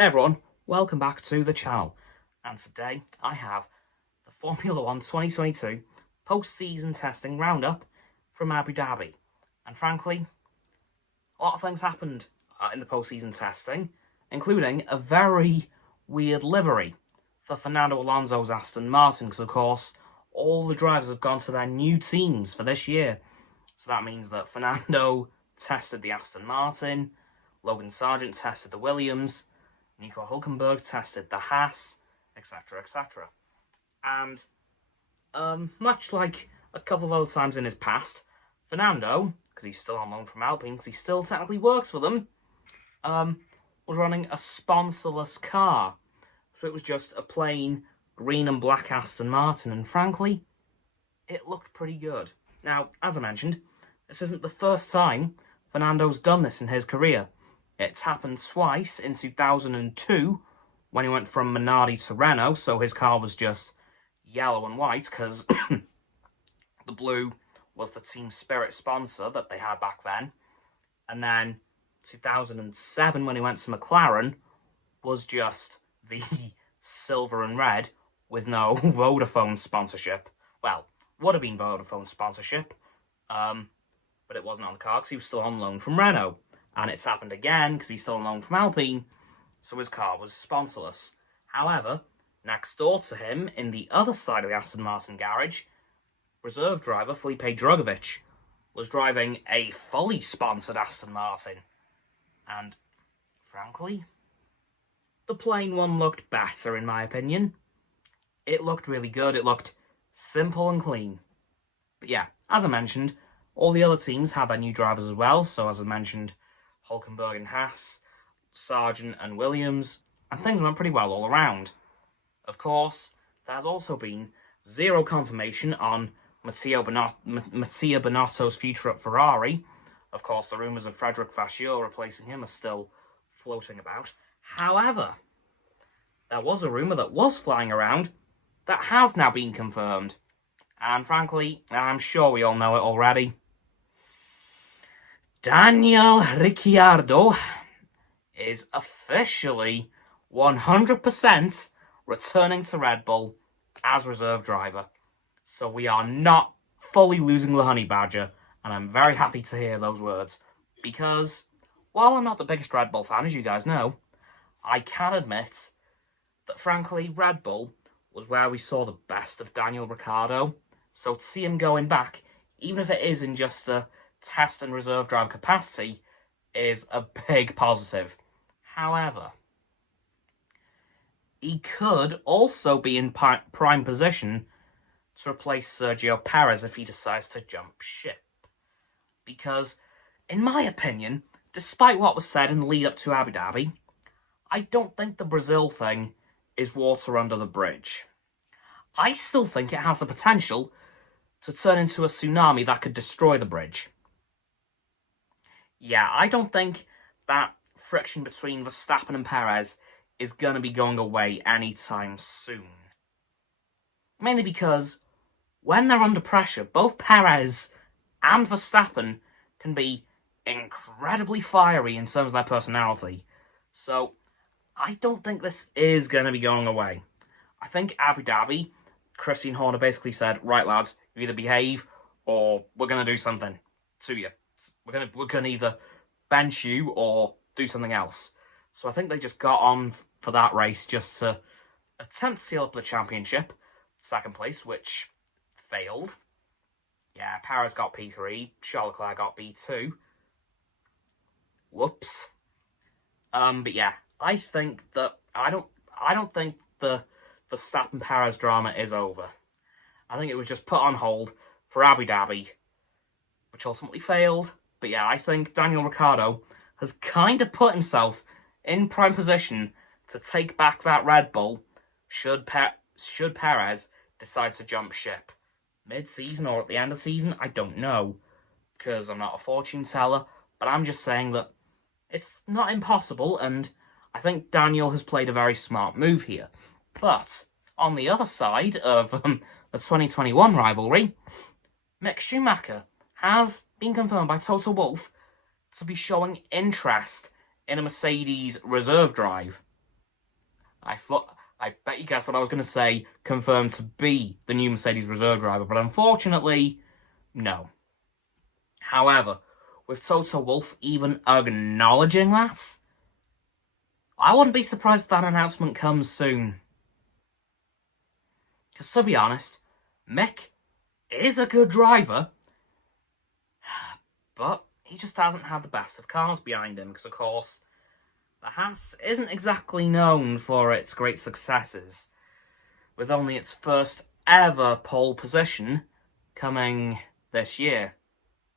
Hey everyone, welcome back to the channel, and today I have the Formula 1 2022 post-season testing roundup from Abu Dhabi. And frankly, a lot of things happened in the post-season testing, including a very weird livery for Fernando Alonso's Aston Martin, because of course all the drivers have gone to their new teams for this year. So that means that Fernando tested the Aston Martin, Logan Sargent tested the Williams, Nico Hülkenberg tested the Haas, etc, etc. And much like a couple of other times in his past, Fernando, because he's still on loan from Alpine, because he still technically works for them, was running a sponsorless car. So it was just a plain green and black Aston Martin, and frankly, it looked pretty good. Now, as I mentioned, this isn't the first time Fernando's done this in his career. It's happened twice in 2002 when he went from Minardi to Renault, so his car was just yellow and white because the blue was the Team Spirit sponsor that they had back then. And then 2007 when he went to McLaren was just the silver and red with no Vodafone sponsorship. Well, would have been Vodafone sponsorship, but it wasn't on the car because he was still on loan from Renault. And it's happened again because he's still on loan from Alpine, so his car was sponsorless. However, next door to him, in the other side of the Aston Martin garage, reserve driver Felipe Drugovich was driving a fully sponsored Aston Martin. And, frankly, the plain one looked better, in my opinion. It looked really good. It looked simple and clean. But yeah, as I mentioned, all the other teams had their new drivers as well. So, as I mentioned, Hülkenberg and Haas, Sargent and Williams, and things went pretty well all around. Of course, there's also been zero confirmation on Mattia Binotto's future at Ferrari. Of course, the rumours of Frédéric Vasseur replacing him are still floating about. However, there was a rumour that was flying around that has now been confirmed. And frankly, I'm sure we all know it already. Daniel Ricciardo is officially 100% returning to Red Bull as reserve driver. So we are not fully losing the honey badger, and I'm very happy to hear those words. Because, while I'm not the biggest Red Bull fan, as you guys know, I can admit that, frankly, Red Bull was where we saw the best of Daniel Ricciardo. So to see him going back, even if it is in just a test and reserve drive capacity, is a big positive. However, he could also be in prime position to replace Sergio Perez if he decides to jump ship. Because, in my opinion, despite what was said in the lead up to Abu Dhabi, I don't think the Brazil thing is water under the bridge. I still think it has the potential to turn into a tsunami that could destroy the bridge. Yeah, I don't think that friction between Verstappen and Perez is going to be going away anytime soon. Mainly because when they're under pressure, both Perez and Verstappen can be incredibly fiery in terms of their personality. So, I don't think this is going to be going away. I think Abu Dhabi, Christian Horner basically said, right lads, you either behave or we're going to do something to you. We're going to either bench you or do something else. So I think they just got on for that race just to attempt to seal up the championship. Second place, which failed. Yeah, Perez got P3, Charles Leclerc got B2. Whoops. But yeah, I think that I don't think the Verstappen Perez drama is over. I think it was just put on hold for Abu Dhabi, which ultimately failed. But yeah, I think Daniel Ricciardo has kind of put himself in prime position to take back that Red Bull should Perez decide to jump ship. Mid-season or at the end of the season, I don't know, because I'm not a fortune teller, but I'm just saying that it's not impossible, and I think Daniel has played a very smart move here. But on the other side of the 2021 rivalry, Mick Schumacher has been confirmed by Toto Wolff to be showing interest in a Mercedes reserve drive. I bet you guessed what I was going to say, confirmed to be the new Mercedes reserve driver, but unfortunately, no. However, with Toto Wolff even acknowledging that, I wouldn't be surprised if that announcement comes soon. Because to be honest, Mick is a good driver, but he just hasn't had the best of cars behind him, because of course, the Haas isn't exactly known for its great successes, with only its first ever pole position coming this year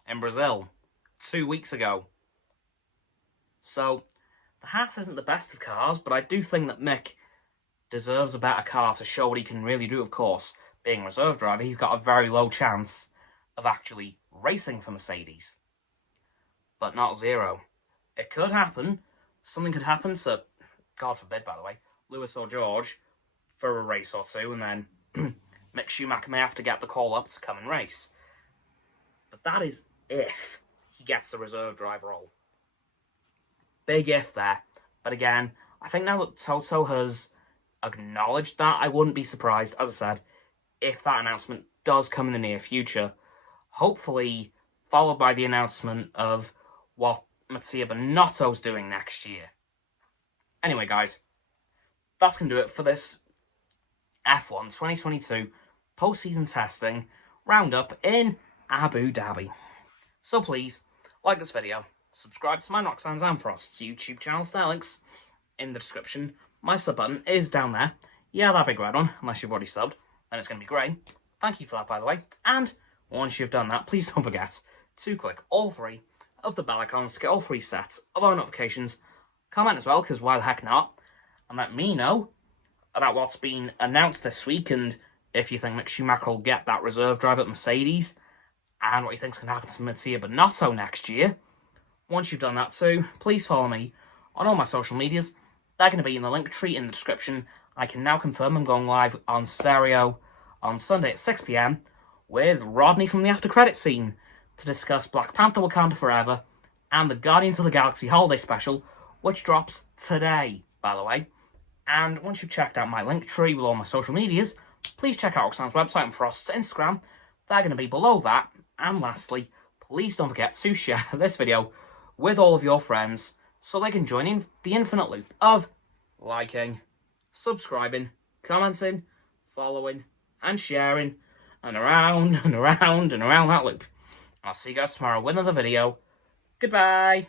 in Brazil 2 weeks ago. So, the Haas isn't the best of cars, but I do think that Mick deserves a better car to show what he can really do. Of course, being a reserve driver, he's got a very low chance of actually racing for Mercedes. But not zero. It could happen. Something could happen to, God forbid, by the way, Lewis or George for a race or two, and then Mick Schumacher may have to get the call up to come and race. But that is if he gets the reserve driver role. Big if there. But again, I think now that Toto has acknowledged that, I wouldn't be surprised, as I said, if that announcement does come in the near future. Hopefully followed by the announcement of what Mattia Binotto's doing next year. Anyway, guys, that's going to do it for this F1 2022 postseason testing roundup in Abu Dhabi. So please, like this video, subscribe to my Roxanne's and Frost's YouTube channel, their links in the description. My sub button is down there. Yeah, that big red one, unless you've already subbed, then it's going to be grey. Thank you for that, by the way. And once you've done that, please don't forget to click all three of the bell icons to get all three sets of our notifications. Comment as well, because why the heck not? And let me know about what's been announced this week, and if you think Mick Schumacher will get that reserve drive at Mercedes, and what you think's going to happen to Mattia Binotto next year. Once you've done that too, please follow me on all my social medias. They're going to be in the link tree in the description. I can now confirm I'm going live on stereo on Sunday at 6 PM with Rodney from the After Credit Scene to discuss Black Panther Wakanda Forever and the Guardians of the Galaxy Holiday Special, which drops today, by the way. And once you've checked out my link tree with all my social medias, please check out Roxanne's website and Frost's Instagram. They're going to be below that. And lastly, please don't forget to share this video with all of your friends so they can join in the infinite loop of liking, subscribing, commenting, following, and sharing, and around and around and around that loop. I'll see you guys tomorrow with another video. Goodbye!